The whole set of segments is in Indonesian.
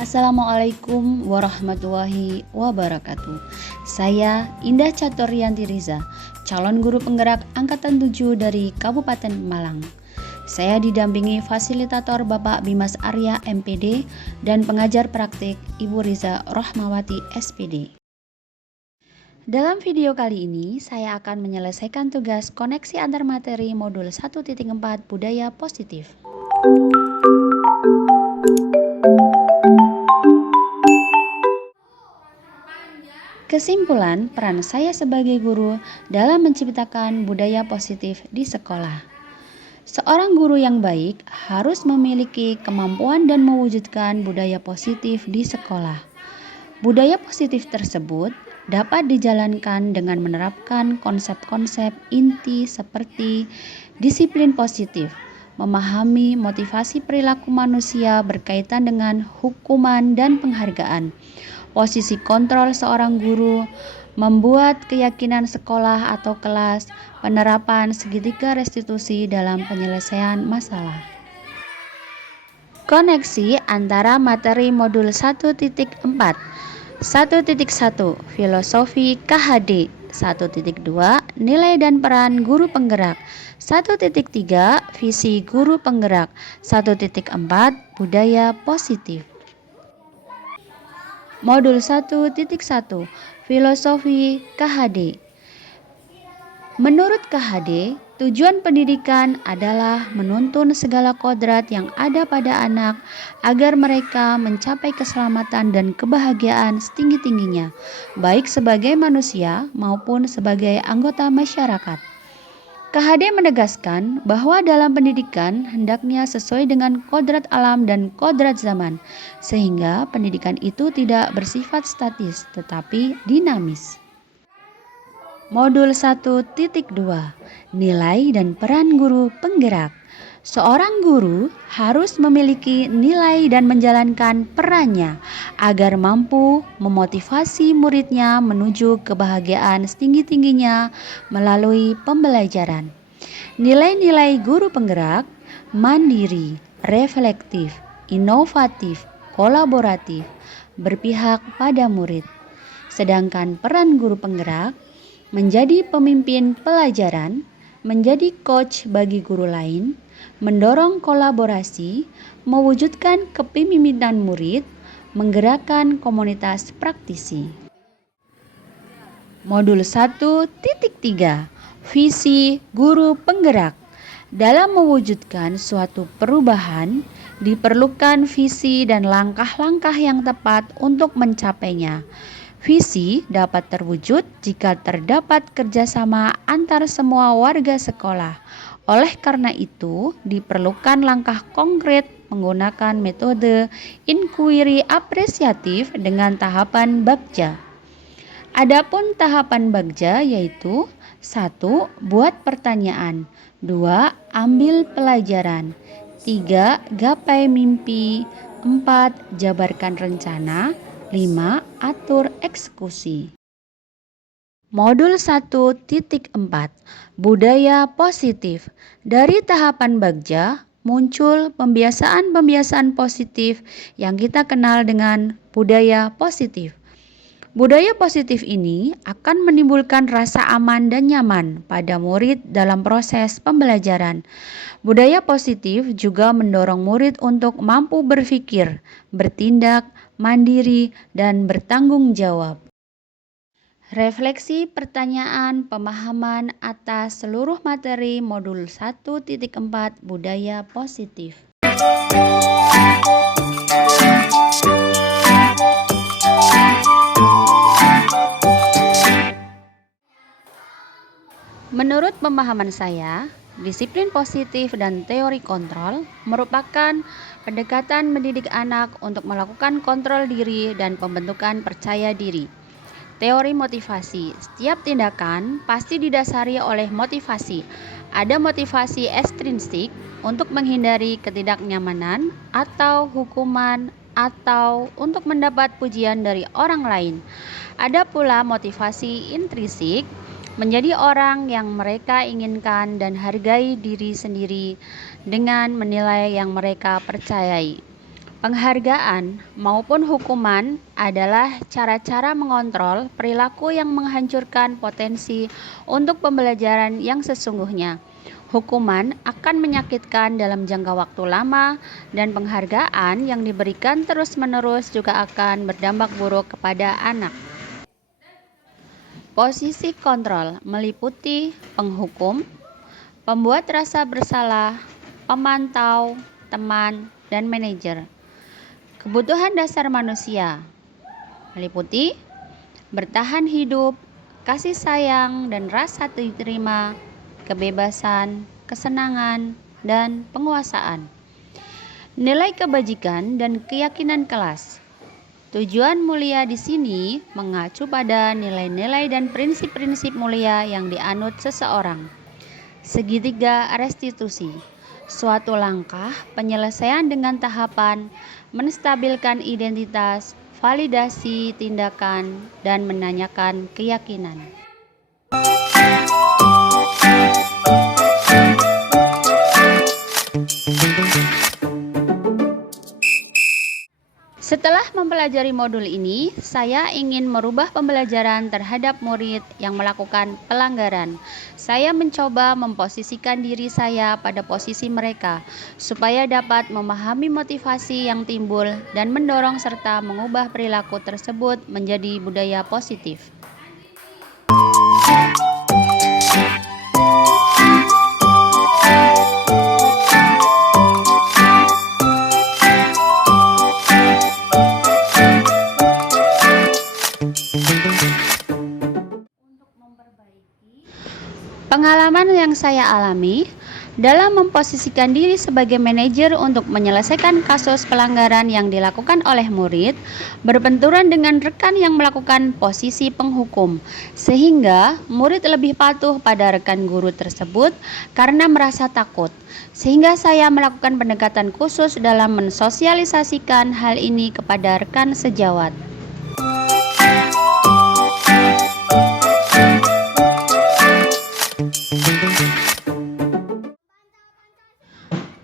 Assalamualaikum warahmatullahi wabarakatuh. Saya Indah Caturyanti Riza, calon guru penggerak angkatan 7 dari Kabupaten Malang. Saya didampingi fasilitator Bapak Bimas Arya MPD dan pengajar praktik Ibu Riza Rohmawati SPD. Dalam video kali ini, saya akan menyelesaikan tugas koneksi antar materi modul 1.4 Budaya Positif. Kesimpulan peran saya sebagai guru dalam menciptakan budaya positif di sekolah. Seorang guru yang baik harus memiliki kemampuan dan mewujudkan budaya positif di sekolah. Budaya positif tersebut dapat dijalankan dengan menerapkan konsep-konsep inti seperti disiplin positif, memahami motivasi perilaku manusia berkaitan dengan hukuman dan penghargaan, posisi kontrol seorang guru, membuat keyakinan sekolah atau kelas, penerapan segitiga restitusi dalam penyelesaian masalah. Koneksi antara materi modul 1.4 1.1 Filosofi KHD 1.2 Nilai dan peran guru penggerak 1.3 Visi guru penggerak 1.4 Budaya positif. Modul 1.1 Filosofi KHD. Menurut KHD, tujuan pendidikan adalah menuntun segala kodrat yang ada pada anak agar mereka mencapai keselamatan dan kebahagiaan setinggi-tingginya, baik sebagai manusia maupun sebagai anggota masyarakat. KHD menegaskan bahwa dalam pendidikan hendaknya sesuai dengan kodrat alam dan kodrat zaman, sehingga pendidikan itu tidak bersifat statis tetapi dinamis. Modul 1.2 Nilai dan peran guru penggerak. Seorang guru harus memiliki nilai dan menjalankan perannya agar mampu memotivasi muridnya menuju kebahagiaan setinggi-tingginya melalui pembelajaran. Nilai-nilai guru penggerak: mandiri, reflektif, inovatif, kolaboratif, berpihak pada murid. Sedangkan peran guru penggerak: menjadi pemimpin pelajaran, menjadi coach bagi guru lain, mendorong kolaborasi, mewujudkan kepemimpinan murid, menggerakkan komunitas praktisi. Modul 1.3 Visi guru penggerak. Dalam mewujudkan suatu perubahan, diperlukan visi dan langkah-langkah yang tepat untuk mencapainya. Visi dapat terwujud jika terdapat kerjasama antar semua warga sekolah. Oleh karena itu, diperlukan langkah konkret menggunakan metode inquiry apresiatif dengan tahapan bagja. Adapun tahapan bagja yaitu 1. Buat pertanyaan, 2. Ambil pelajaran, 3. Gapai mimpi, 4. Jabarkan rencana, 5. Atur eksekusi. Modul 1.4 Budaya positif. Dari tahapan bagja muncul pembiasaan-pembiasaan positif yang kita kenal dengan budaya positif. Budaya positif ini akan menimbulkan rasa aman dan nyaman pada murid dalam proses pembelajaran. Budaya positif juga mendorong murid untuk mampu berpikir, bertindak, mandiri, dan bertanggung jawab. Refleksi pertanyaan pemahaman atas seluruh materi modul 1.4 Budaya Positif. Menurut pemahaman saya, disiplin positif dan teori kontrol merupakan pendekatan mendidik anak untuk melakukan kontrol diri dan pembentukan percaya diri. Teori motivasi. Setiap tindakan pasti didasari oleh motivasi. Ada motivasi ekstrinsik untuk menghindari ketidaknyamanan atau hukuman atau untuk mendapat pujian dari orang lain. Ada pula motivasi intrinsik, menjadi orang yang mereka inginkan dan hargai diri sendiri dengan menilai yang mereka percayai. Penghargaan maupun hukuman adalah cara-cara mengontrol perilaku yang menghancurkan potensi untuk pembelajaran yang sesungguhnya. Hukuman akan menyakitkan dalam jangka waktu lama, dan penghargaan yang diberikan terus-menerus juga akan berdampak buruk kepada anak. Posisi kontrol meliputi penghukum, pembuat rasa bersalah, pemantau, teman, dan manajer. Kebutuhan dasar manusia meliputi bertahan hidup, kasih sayang dan rasa diterima, kebebasan, kesenangan, dan penguasaan. Nilai kebajikan dan keyakinan kelas. Tujuan mulia di sini mengacu pada nilai-nilai dan prinsip-prinsip mulia yang dianut seseorang. Segitiga restitusi, suatu langkah penyelesaian dengan tahapan, menstabilkan identitas, validasi tindakan, dan menanyakan keyakinan. Setelah mempelajari modul ini, saya ingin merubah pembelajaran terhadap murid yang melakukan pelanggaran. Saya mencoba memposisikan diri saya pada posisi mereka, supaya dapat memahami motivasi yang timbul dan mendorong serta mengubah perilaku tersebut menjadi budaya positif. Pengalaman yang saya alami dalam memposisikan diri sebagai manajer untuk menyelesaikan kasus pelanggaran yang dilakukan oleh murid berbenturan dengan rekan yang melakukan posisi penghukum, sehingga murid lebih patuh pada rekan guru tersebut karena merasa takut. Sehingga saya melakukan pendekatan khusus dalam mensosialisasikan hal ini kepada rekan sejawat.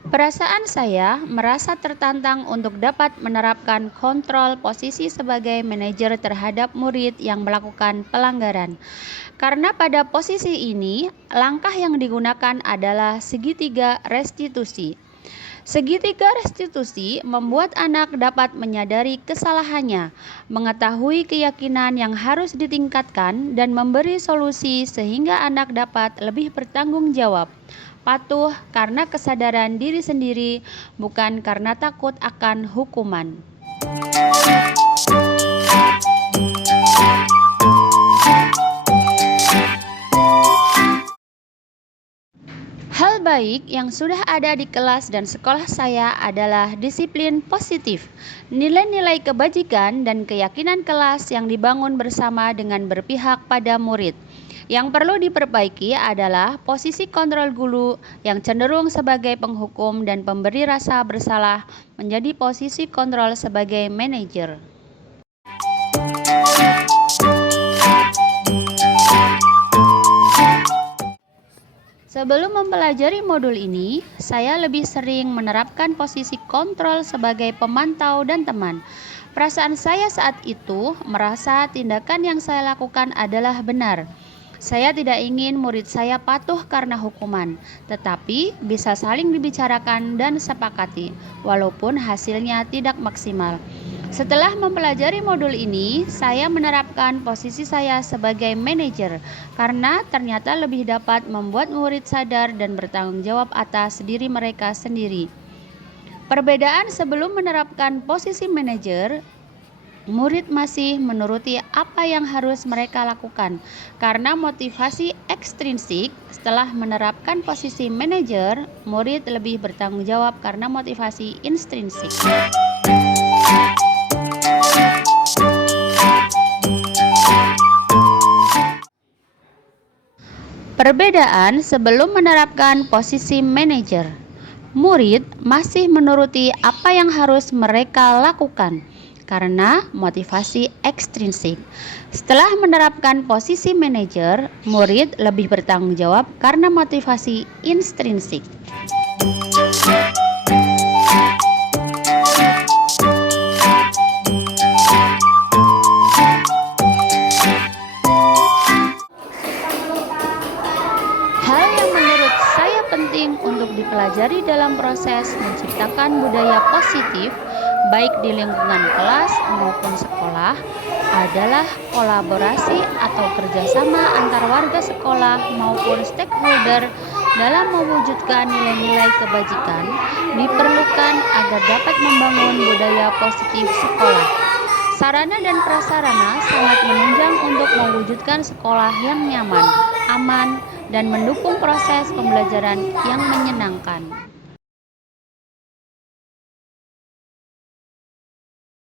Perasaan saya merasa tertantang untuk dapat menerapkan kontrol posisi sebagai manajer terhadap murid yang melakukan pelanggaran. Karena pada posisi ini, langkah yang digunakan adalah segitiga restitusi. Segitiga restitusi membuat anak dapat menyadari kesalahannya, mengetahui keyakinan yang harus ditingkatkan, dan memberi solusi sehingga anak dapat lebih bertanggung jawab. Patuh karena kesadaran diri sendiri, bukan karena takut akan hukuman. Hal baik yang sudah ada di kelas dan sekolah saya adalah disiplin positif, nilai-nilai kebajikan, dan keyakinan kelas yang dibangun bersama dengan berpihak pada murid. Yang perlu diperbaiki adalah posisi kontrol guru yang cenderung sebagai penghukum dan pemberi rasa bersalah menjadi posisi kontrol sebagai manajer. Sebelum mempelajari modul ini, saya lebih sering menerapkan posisi kontrol sebagai pemantau dan teman. Perasaan saya saat itu merasa tindakan yang saya lakukan adalah benar. Saya tidak ingin murid saya patuh karena hukuman, tetapi bisa saling dibicarakan dan sepakati, walaupun hasilnya tidak maksimal. Setelah mempelajari modul ini, saya menerapkan posisi saya sebagai manajer, karena ternyata lebih dapat membuat murid sadar dan bertanggung jawab atas diri mereka sendiri. Perbedaan sebelum menerapkan posisi manajer, murid masih menuruti apa yang harus mereka lakukan karena motivasi ekstrinsik. Setelah menerapkan posisi manajer, murid lebih bertanggung jawab karena motivasi intrinsik. Perbedaan sebelum menerapkan posisi manajer, murid masih menuruti apa yang harus mereka lakukan karena motivasi ekstrinsik. Setelah menerapkan posisi manajer, murid lebih bertanggung jawab karena motivasi intrinsik. dalam proses menciptakan budaya positif, baik di lingkungan kelas maupun sekolah, adalah kolaborasi atau kerjasama antar warga sekolah maupun stakeholder dalam mewujudkan nilai-nilai kebajikan diperlukan agar dapat membangun budaya positif sekolah. Sarana dan prasarana sangat menunjang untuk mewujudkan sekolah yang nyaman, aman, dan mendukung proses pembelajaran yang menyenangkan.